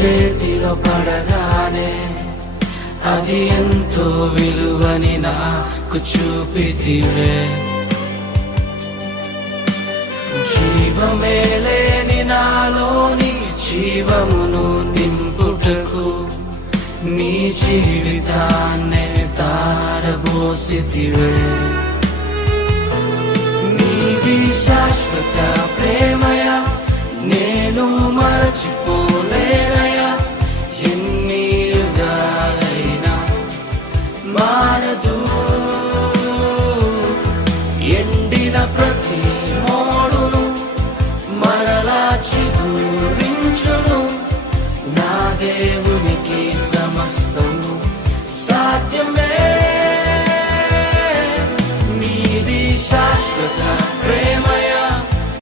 చేతిలో పడగానే అది ఎంతో విలువని నాకు చూపితివే. జీవమే లేని నాలోని జీవమును నింపుటకు నీ జీవితాన్నే తారబోసితివే. నీది శాశ్వత ప్రేమయ నేను మరచిపోలేనయా. ఎన్ని యుగాలైనా మారదు. ఎండిన ప్రతి మోడును మరలా చిగురించును నా దేవుడు.